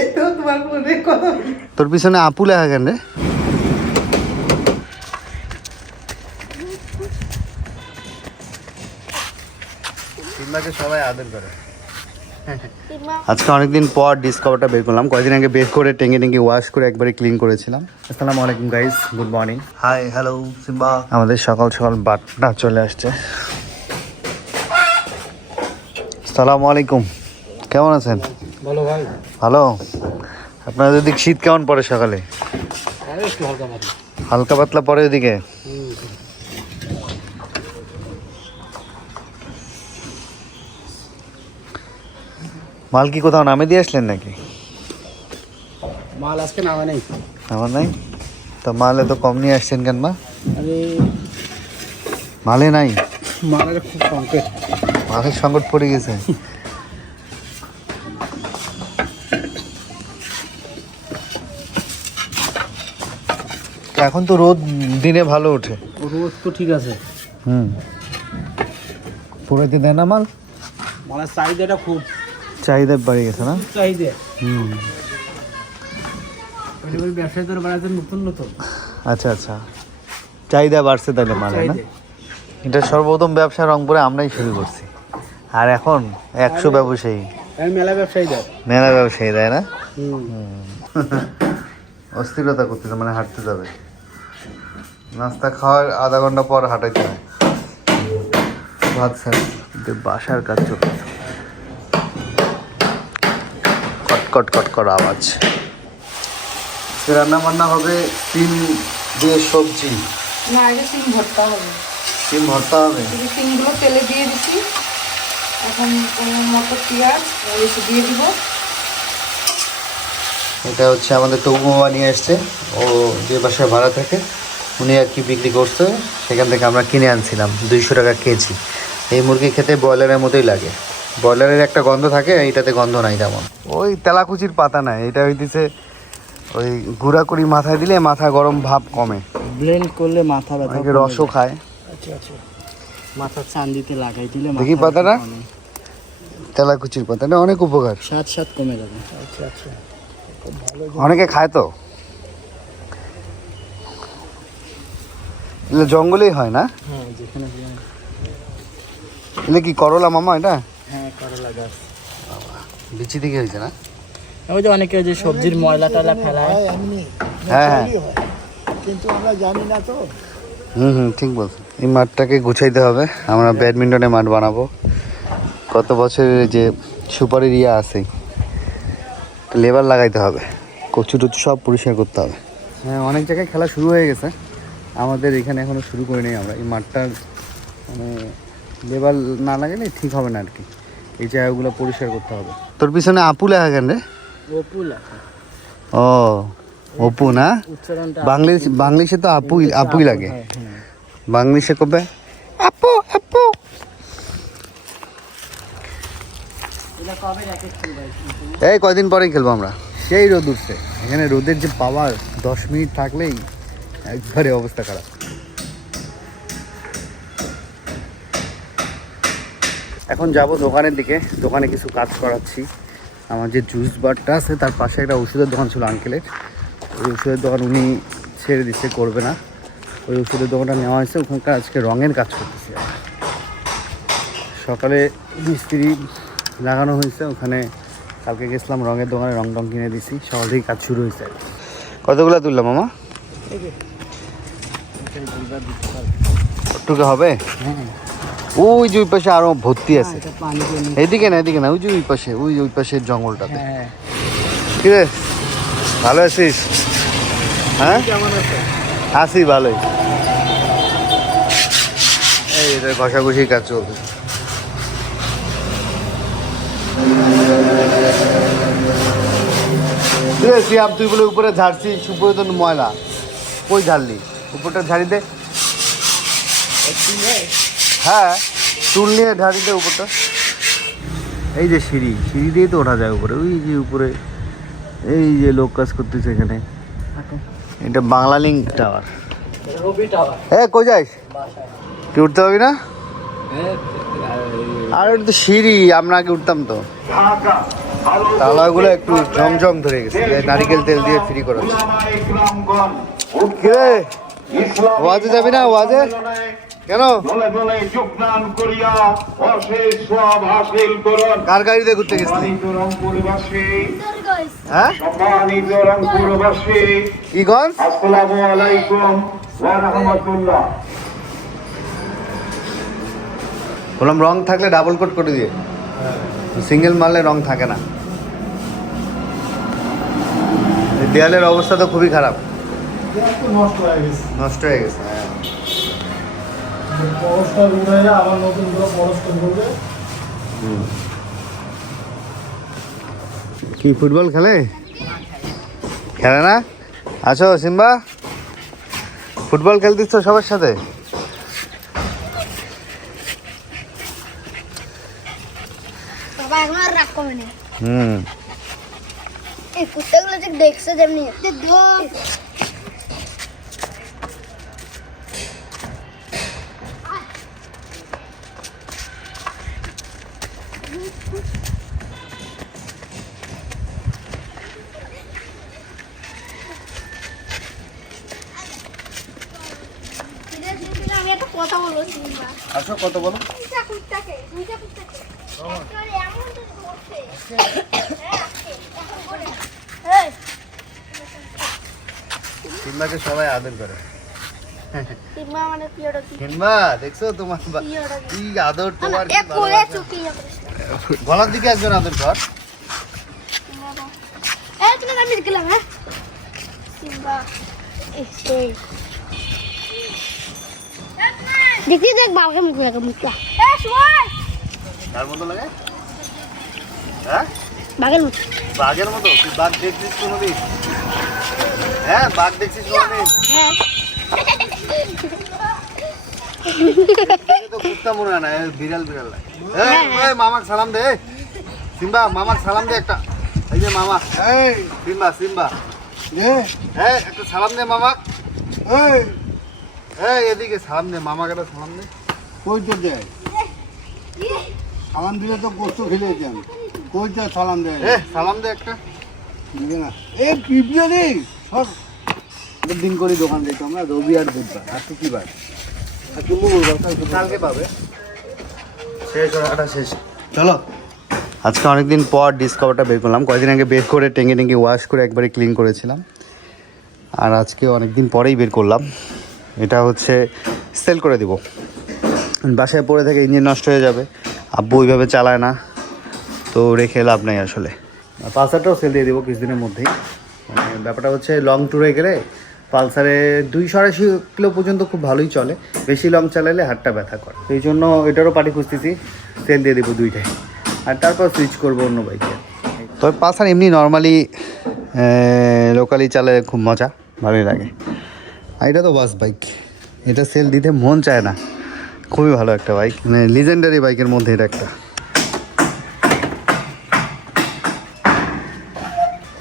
এই তো তোমার ফোনে কথা তোর পিছনে আপু লেখা কেন রে? সিম্বাকে সবাই আদর করে। আজকে অনেকদিন পর ডিসকভারটা বের করলাম। কয়েকদিন আগে বের করে টেঙ্গে টেঙ্গে ওয়াশ করে একবারে ক্লিন করেছিলাম। আসসালামু আলাইকুম guys good morning hi hello Simba আমাদের সকাল সকাল বাটনা চলে আসছে। আসসালামু আলাইকুম। কেমন আছেন? বলো ভাই ভালো? আপনার ওদিক শীত কেমন পড়ে সকালে? হালকা পাতলা পড়ে ওদিকে? মাল কি কোথাও নামে দিয়ে আসলেন নাকি? মাল আজকে নামা নেই। আমার নাই? তা মালে তো কম নিয়ে আসছেন কেন মা? মালে নাই? মালের খুব সংকেত মালের সংকট পড়ে গেছে। এখন তো রোদ দিনে ভালো ওঠে। রোদ তো ঠিক আছে। হুম। পুরাইতে দেয় না মাল? মালের চাহিদাটা খুব। চাহিদা বাড়ে গেছে না? চাহিদা। হুম। ওই ওই বাড়াতে নতুন নতুন। আচ্ছা আচ্ছা। চাহিদা বাড়ছে তাহলে মালে না? এটা সর্বপ্রথম ব্যবসা রংপুরে আমরাই শুরু করছি। আর এখন একশো ব্যবসায়ী। মেলা ব্যবসায়ীদের মেলা ব্যবসায়ী দেয় না? হুম। অস্থিরতা করতেছে মানে হাঁটতে যাবে। নাস্তা খাওয়ার আধা ঘণ্টা পর হাঁটাইতে হয়। ভাত স্যার বাসার কাজ চলতেছে কট কট কট কর আওয়াজ। রান্না বান্না হবে সিম দিয়ে সবজি। না আগে সিম ভর্তা হবে। সিম ভর্তা হবে? সিমগুলো তেলে দিয়ে দিচ্ছি এখন মতো পেঁয়াজ এসে দিয়ে দিব। এটা হচ্ছে আমাদের তবু মামা নিয়ে এসছে। ও যে বাসায় ভাড়া থাকে উনি আর কি বিক্রি করছে সেখান থেকে আমরা কিনে আনছিলাম দুইশো টাকা কেজি। এই মুরগি খেতে ব্রয়লারের মতোই লাগে। ব্রয়লারের একটা গন্ধ থাকে এইটাতে গন্ধ নাই তেমন। ওই তেলাকুচির পাতা নাই এটা হইতেছে ওই গুঁড়া করি মাথায় দিলে মাথা গরম ভাব কমে। ব্লেন্ড করলে মাথা ব্যথা রসও খায়। আচ্ছা আচ্ছা। মাথার চান্দিতে লাগাই দিলে দেখি পাতাটা? তেলাকুচির পাতাটা অনেক উপকার। স্বাদ স্বাদ কমে যাবে। আচ্ছা আচ্ছা অনেকে খায় তো। এগুলো জঙ্গলেই হয় না? হ্যাঁ যেখানে এগুলো কি করলা মামা এটা? হ্যাঁ করলা গাছ। বিচি দিকে হয়েছে না? ওই যে অনেকে যে সবজির ময়লা টয়লা ফেলায়। হ্যাঁ হ্যাঁ কিন্তু আমরা জানি না তো। হুম হুম ঠিক বলছো। এই মাঠটাকে গুছাইতে হবে। আমরা ব্যাডমিন্টনের মাঠ বানাবো। কত বছরের যে সুপারির ইয়ে আছে লেবার লাগাইতে হবে। কচু টচু সব পরিষ্কার করতে হবে। হ্যাঁ অনেক জায়গায় খেলা শুরু হয়ে গেছে। আমাদের এখানে এখনও শুরু করিনি আমরা। এই মাঠটার মানে লেবার না লাগালে ঠিক হবে না আর কি। এই জায়গাগুলো পরিষ্কার করতে হবে। তোর পিছনে আপু লেখা কেন রে? অপু লেখা। ও অপু না? বাংলিশ বাংলিশে তো আপুই আপুই লাগে। হ্যাঁ, হ্যাঁ। বাংলিশে কবে? আপু আপু। এটা কবে র্যাকেট খেলবে? এই কয়দিন পরেই খেলব আমরা? সেই রোদ উঠছে। এখানে রোদের যে পাওয়ার দশ মিনিট থাকলেই একবারে অবস্থা খারাপ। এখন যাব দোকানের দিকে, দোকানে কিছু কাজ করাচ্ছি। আমার যে জুস বারটা আছে, তার পাশে একটা ওষুধের দোকান ছিল আঙ্কেলের ওই ওষুধের দোকান উনি ছেড়ে দিচ্ছে, করবে না। ওই ওষুধের দোকানটা নেওয়া হয়েছে, ওখানকার আজকে রঙের কাজ করতেছি। সকালে মিস্ত্রি লাগানো হয়েছে, ওখানে কালকে গেছিলাম রঙের দোকানে, রং টং কিনে দিছি। সকাল থেকে কাজ শুরু হয়েছে। কতগুলো তুললাম মামা? টুকে হবে? হ্যাঁ ওই যে ওই পাশে আরও ভর্তি আছে। পানি এইদিকে না এদিকে না ওই যে ওই পাশে ওই ওই পাশের জঙ্গলটাতে। হ্যাঁ কি ভালো আছিস? হ্যাঁ? আছি। ভালোই। এই এটা ঘষাঘষির কাজ চলছে। তুই বলে উপরে ঝাড়ছিস উপরে তো ময়লা। কই ঝাড়লি? উপরটা ঝাড়ি দে। হ্যাঁ চুল নিয়ে দে উপরটা। এই যে সিঁড়ি সিঁড়ি দিয়ে তো ওঠা যায় উপরে। ওই যে উপরে এই যে লোক কাজ করতেছে এখানে। এটা বাংলা লিঙ্ক টাওয়ার। এ কই যাইস বাসায় কি উঠতে পারবি না? আর ওটা তো সিঁড়ি আমরা আগে উঠতাম তো। তালাগুলো একটু জমজম ধরে গেছে। নারিকেল তেল দিয়ে ফ্রি করা ওয়াজে যাবি না ওয়াজে? কেন? দলে দলে যোগদান করিয়া অশেষ সব হাসিল করুন। কার গাড়িতে ঘুরতে গেছিলি? রংপুরবাসী। হ্যাঁ? সম্মানিত রংপুরবাসী। কি গঞ্জ? আসসালামু আলাইকুম ওয়া রাহমাতুল্লাহ। বললাম রং থাকলে ডাবল কোট করে দিয়ে। সিঙ্গেল মারলে রং থাকে না। দেয়ালের অবস্থা তো খুবই খারাপ। নষ্ট হয়ে গেছে। নষ্ট হয়ে গেছে। পরস্কার উড়াইয়া আবার নতুন করে পরস্কার করবে কি ফুটবল খেলে? খেলে না? আছো সিম্বা ফুটবল খেলতিস তো সবার সাথে? হুম। এই কুত্তাগুলো যে দেখছে যেমনি। ধর আমি একটা কথা বলব সিম্বা আসো কত বলো দুইটা কুত্তাকে দুইটা কুত্তাকে একটা এমন তো ধরছে হ্যাঁ আজকে এখন করে এই সিম্বাকে সবাই আদর করে। সিম্বা মানে দেখছ তোমার কি আদর তোমার গলার দিকে একজন আদর কর। এই তুমি আমি গেলাম হ্যাঁ? সিম্বা দেখি দেখ বাবাকে মুখ লাগে শুয়াই তার মতো লাগে? হ্যাঁ? বাঘের মুখ বাঘের মতো? তুই বাঘ দেখছিস কোনোদিন? হ্যাঁ বাঘ দেখছিস কোনোদিন? হ্যাঁ। তো কুত্তা মনে হয় না এ বিড়াল বিড়াল লাগে। এই, এই মামাক সালাম দে। সিম্বা মামাক সালাম দে একটা। এই যে মামা। এই। Simba Simba. হ্যাঁ একটা সালাম দে মামাক এই। এই এদিকে মামাকে একটা সালাম দে কই তো দেয়? সালাম দিলে তো গোস্ত খেলে যেতাম কই তো সালাম দেয়? সালাম দে একটা। দিবে না। এ পিপিও রে! সব দিন করে দোকান দিত আমরা রবি আর বুধবার। আর তো কি বার? আর তুমি বলবার কালকে কালকে পাবে। শেষ ওটা শেষ। চলো। আজকে অনেকদিন পর ডিসকভারটা বের করলাম। কয়েকদিন আগে বের করে টেঙ্গে টেঙ্গে ওয়াশ করে একবারে ক্লিন করেছিলাম। আর আজকে অনেকদিন পরেই বের করলাম। এটা হচ্ছে সেল করে দিব। বাসায় পড়ে থেকে ইঞ্জিন নষ্ট হয়ে যাবে। আব্বু ওইভাবে চালায় না। তো রেখে লাভ নেই আসলে। পালসারটাও সেল দিয়ে দেবো কিছুদিনের মধ্যেই। মানে ব্যাপারটা হচ্ছে লং ট্যুরে গেলে পালসারে দুইশো আড়াইশো কিলো পর্যন্ত খুব ভালোই চলে। বেশি লং চালালে হাতটা ব্যথা করে। সেই জন্য এটারও পাটি খুঁজতেছি সেল দিয়ে দেবো দুইটাই। আর তারপর সুইচ করব অন্য বাইকে তবে পালসার এমনি নর্মালি লোকালি চালালে খুব মজা, ভালোই লাগে। আর এটা তো বাস বাইক এটা সেল দিতে মন চায় না। খুবই ভালো একটা বাইক মানে লিজেন্ডারি বাইকের মধ্যে এটা একটা।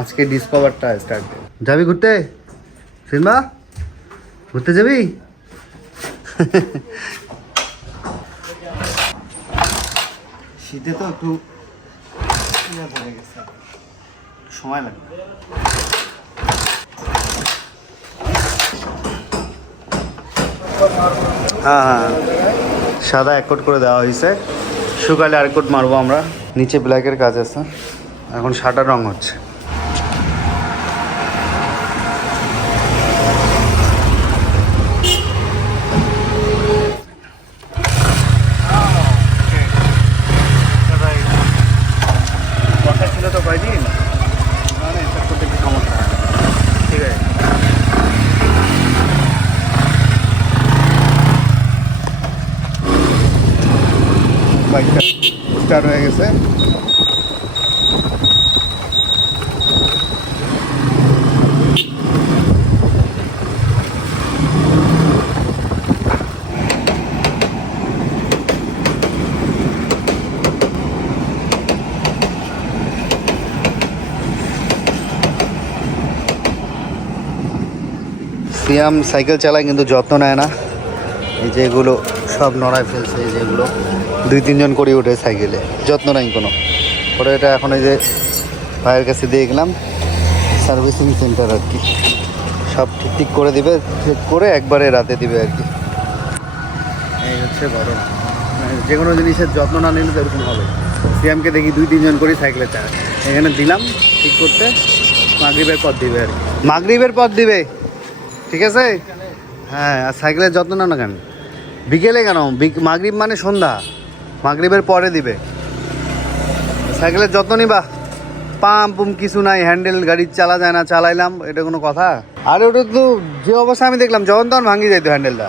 আজকে ডিসকভারটা স্টার্ট যাবি ঘুরতে? সিনেমা ঘুরতে যাবি? শীতে তো একটু সময় লাগবে। হ্যাঁ হ্যাঁ। সাদা এক কোট করে দেওয়া হয়েছে। শুকালে আর কোট মারবো আমরা। নিচে ব্ল্যাকের কাজ আছে। এখন সাদা রং হচ্ছে বর্ষা ছিল তো কয়দিন মানে এসব করতে একটু সমস্যা হয় ঠিক আছে বাইকটা স্টার্ট হয়ে গেছে। সিয়াম সাইকেল চালায় কিন্তু যত্ন নেয় না। এই যে এগুলো সব নড়ায় ফেলছে, এই যেগুলো দুই, তিনজন করে ওঠে সাইকেলে। যত্ন নাই কোনো। পরে এটা এখন এই যে ভাইয়ের কাছে দিয়ে গেলাম, সার্ভিসিং সেন্টার আর কি। সব ঠিক ঠিক করে দিবে, ঠিক করে একবারে রাতে দিবে আর কি। এই হচ্ছে ঘটনা মানে যে কোনো জিনিসের যত্ন না নিলে তো এরকম হবে সিএমকে দেখি দুই, তিনজন করে সাইকেলে চায়। এখানে দিলাম, ঠিক করতে। মাগরিবের পর দিবে আর কি। মাগরিবের পর দিবে। ঠিক আছে? হ্যাঁ আর সাইকেলের যত্ন নাও না কেন? বিকেলে কেন? মাগরিব মানে সন্ধ্যা। মাগরিবের পরে দিবে। সাইকেলের যত্ন নিবা। পাম্প পুম কিছু নাই, হ্যান্ডেল গাড়ি চালা যায় না, চালাইলাম, এটা কোনো কথা? আর ওটা তো যে অবস্থা আমি দেখলাম যখন তখন ভাঙি যাইতো হ্যান্ডেলটা।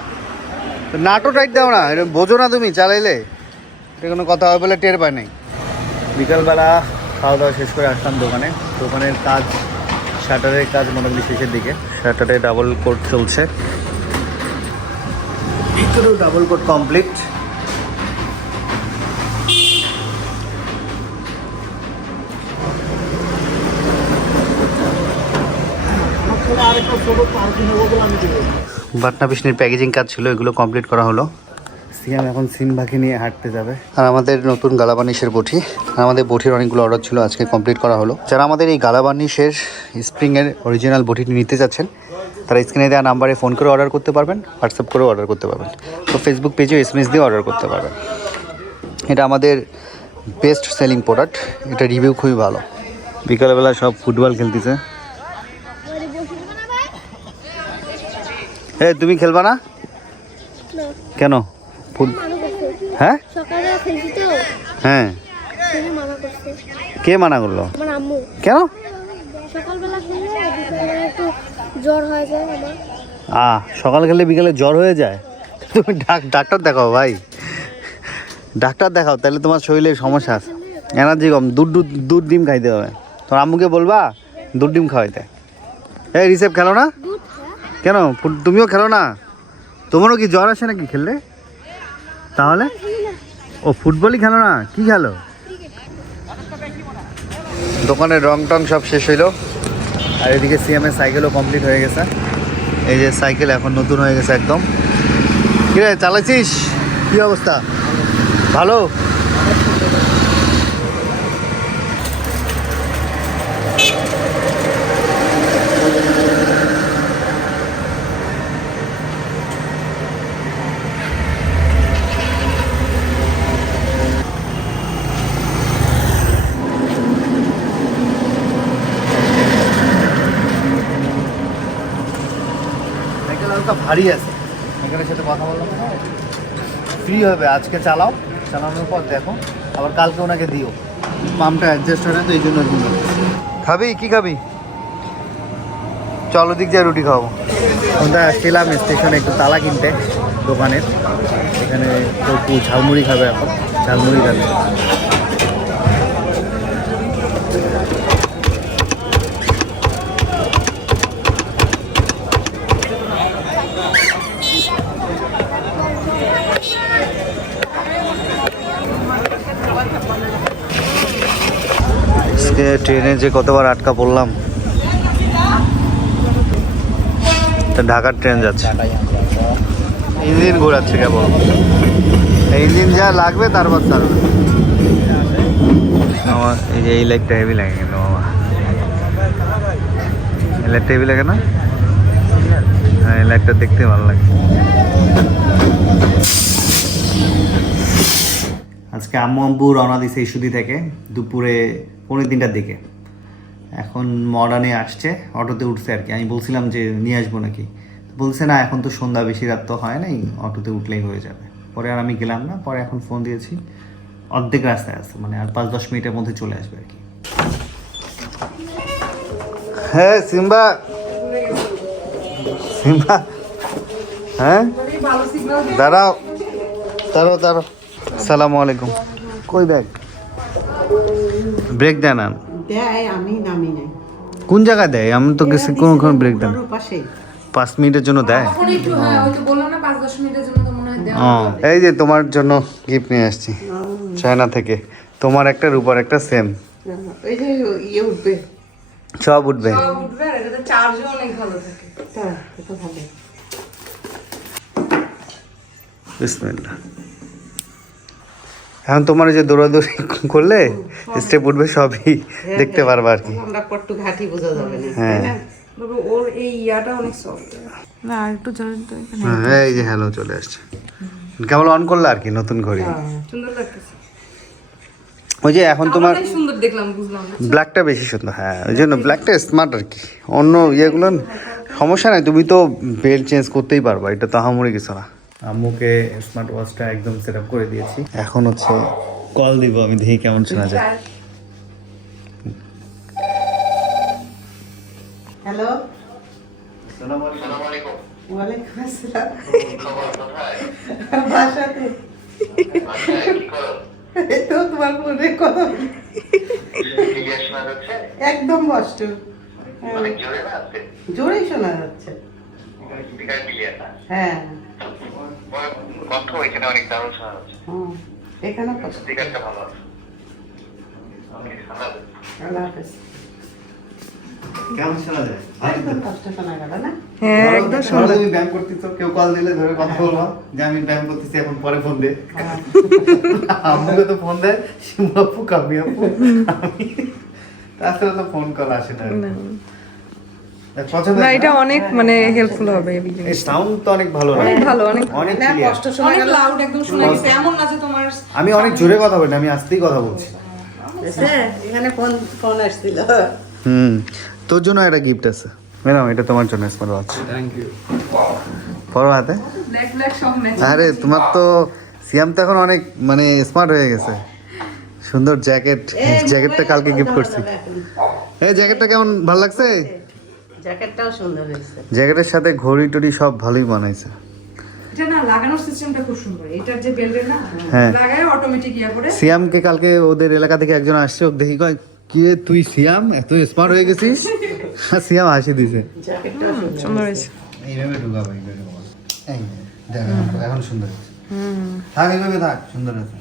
নাটো টাইট দাও না এটা বোঝো না তুমি, চালাইলে। এটা কোনো কথা হবে বলে টের পায় নাই। বিকালবেলা খাওয়া দাওয়া শেষ করে আসলাম দোকানে। দোকানের কাজ, শাটারের কাজ মোটামুটি শেষের দিকে। শাটারে ডাবল কোট চলছে। ভিতরেও ডাবল কোট কমপ্লিট বাটনা পিসনির প্যাকেজিং কাজ ছিল এগুলো কমপ্লিট করা হলো। সিয়াম এখন সিম বাকি নিয়ে হাঁটতে যাবে। আর আমাদের নতুন গালাবানিশের বটি আর আমাদের বটির অনেকগুলো অর্ডার ছিল আজকে কমপ্লিট করা হলো। যারা আমাদের এই গালাবানিশের স্প্রিংয়ের অরিজিনাল বটিটি নিতে চাচ্ছেন তারা স্ক্রিনে দেওয়া নাম্বারে ফোন করে অর্ডার করতে পারবেন হোয়াটসঅ্যাপ করেও অর্ডার করতে পারবেন। তো ফেসবুক পেজেও এসএমএস দিয়ে অর্ডার করতে পারবেন। এটা আমাদের বেস্ট সেলিং প্রোডাক্ট এটা রিভিউ খুবই ভালো। বিকালবেলা সব ফুটবল খেলতেছে। এ তুমি খেলবা না? কেন? ফুট হ্যাঁ? হ্যাঁ। কে মানা করল? কেন? সকালবেলা জ্বর হয়ে যায় আমার। আ সকাল খেলে বিকালে জ্বর হয়ে যায়? তুমি ডাক ডাক্তার দেখাও ভাই। ডাক্তার দেখাও তাহলে তোমার শরীরে সমস্যা আছে। এনার্জি কম দুধ দুধ দুধ ডিম খাইতে হবে। তোমার আম্মুকে বলবা দুধ ডিম খাওয়াইতে। এই রিসেপ খেলো না? কেন? তুমিও খেলো না? তোমারও কি জ্বর আসে নাকি খেললে তাহলে? ও ফুটবলই খেলো না? কি খেলো? দোকানের রং টং সব শেষ হইল। আর এদিকে সিএমের সাইকেলও কমপ্লিট হয়ে গেছে। এই যে সাইকেল এখন নতুন হয়ে গেছে একদম। কিরে চালাইছিস কী অবস্থা? ভালো সাইকেল হালকা ভারী আছে। সাইকেলের সাথে কথা বললাম ফ্রি হবে, আজকে চালাও। চালানোর পর দেখো, আবার কালকে ওনাকে দিও। পাম্পটা অ্যাডজাস্ট হয় না তো, এই জন্য খাবি? কি খাবি? চলো দিক যায় রুটি খাব আমরা আসছিলাম স্টেশনে একটু তালা কিনতে, দোকানের। এখানে ঝালমুড়ি খাবে এখন। ঝালমুড়ি খাবে। আজকে ট্রেনে যে কতবার আটকা পড়লাম ঢাকার ট্রেন যাচ্ছে। ইঞ্জিন ঘোরাচ্ছে কেবল। ইঞ্জিন যা লাগবে তারপর তারপর আমার এই যে এই লাইটটা হেভি লাগে কিন্তু মামা। এই লাইটটা হেভি লাগে না? হ্যাঁ এই লাইটটা দেখতে ভালো লাগে। আজকে আম্মু আম্বু রওনা দিছে ইস্যুদি থেকে দুপুরে পনেরো তিনটার দিকে। এখন মডার্নে আসছে, অটোতে উঠছে আর কি। আমি বলছিলাম যে নিয়ে আসব নাকি। বলছে, না, এখন তো সন্ধ্যা, বেশি রাত তো হয় নাই, অটোতে উঠলেই হয়ে যাবে। পরে আর আমি গেলাম না, পরে এখন ফোন দিয়েছি। অর্ধেক রাস্তায় আছে মানে আর পাঁচ, দশ মিনিটের মধ্যে চলে আসবে আর কি। হ্যাঁ সিম্বা! সিম্বা! হ্যাঁ? দাঁড়াও। দাঁড়াও দাঁড়াও। সালামু আলাইকুম। কই ব্যাগ ব্রেক দেয় না? দেয় আমি নামি নাই। কোন জায়গায় দেয়? আমি তো গেছি কোন কোন ব্রেক দেন পাঁচ মিনিটের জন্য দেয়? হ্যাঁ ওই তো বললাম না পাঁচ দশ মিনিটের জন্য তো মনে হয় দেওয়া ও এই যে তোমার জন্য গিফট নিয়ে আসছি। চায়না থেকে। তোমার একটা রূপার একটা সেম ইয়ে সব উঠবে। সব এখন তোমার ওই যে দৌড়াদৌড়ি করলে স্টেপ উঠবে সবই দেখতে পারবা আর কি। ঘাটি বোঝা যাবে হ্যাঁ। ওর এই ইয়াটা অনেক সফট না একটু জানেন তো এখানে হ্যাঁ, এই যে হ্যালো চলে আসছে। কেবল অন করলে আর কি নতুন ঘড়ি। সুন্দর লাগতেছে। ওই যে এখন তোমার সুন্দর দেখলাম বুঝলাম ব্ল্যাকটা বেশি সুন্দর হ্যাঁ ওই জন্য ব্ল্যাকটা স্মার্ট আর কি। অন্য ইয়েগুলো সমস্যা নাই তুমি তো বেল্ট চেঞ্জ করতেই পারবা এটা তো আহামরি কিছু না। আম্মুকে স্মার্ট ওয়াচটা একদম সেট আপ করে দিয়েছি। এখন হচ্ছে কল দিব আমি দেখি কেমন শোনা যায়। হ্যালো একদম কষ্ট জোরেই শোনা যাচ্ছে। হ্যাঁ। কণ্ঠ এখানে অনেক দারুণ যাচ্ছে এখানে কষ্ট স্পিকারটা ভালো আছে আল্লাহ হাফেজ কেমন শোনা যায় একদম কষ্ট শোনা গেল না হ্যাঁ কেউ কল দিলে ধরে কথা বলবা যে আমি ব্যায়াম করতেছি এখন পরে ফোন দে। তো ফোন দেয় শিমু আপু কামি আপু তাছাড়া তো ফোন কল আসে না। না এটা অনেক মানে হেল্পফুল হবে এই সাউন্ড তো অনেক ভালো অনেক ভালো অনেক অনেক কষ্ট শোনা অনেক লাউড একদম শোনা গেছে। এমন না যে তোমার আমি অনেক জোরে কথা বলি আমি আস্তেই কথা বলছি। এখানে ফোন ফোন আসছিল। হুম তোর জন্য একটা গিফট আছে। ম্যাডাম এটা তোমার জন্য স্মার্ট ওয়াচ থ্যাংক ইউ পরো হাতে। ব্ল্যাক ব্ল্যাক সব আরে তোমার তো সিয়াম তো এখন অনেক মানে স্মার্ট হয়ে গেছে। সুন্দর জ্যাকেট জ্যাকেটটা কালকে গিফট করছি। এই জ্যাকেটটা কেমন ভালো লাগছে? জ্যাকেটটাও সুন্দর হয়েছে। জ্যাকেটের সাথে ঘড়ি টড়ি সব ভালোই বানাইছে। এটা না লাগানোর সিস্টেমটা খুব সুন্দর। এটার যে বেল্টের না হ্যাঁ। লাগায় অটোমেটিক ইয়া করে। সিয়ামকে কালকে ওদের এলাকা থেকে একজন আসছে ওকে দেখি কয় কি তুই সিয়াম? এত স্মার্ট হয়ে গেছিস? সিয়াম হাসি দিছে। জ্যাকেটটাও সুন্দর হয়েছে। এইভাবে এই দেখ, এখন সুন্দর থাক এইভাবে থাক সুন্দর আছে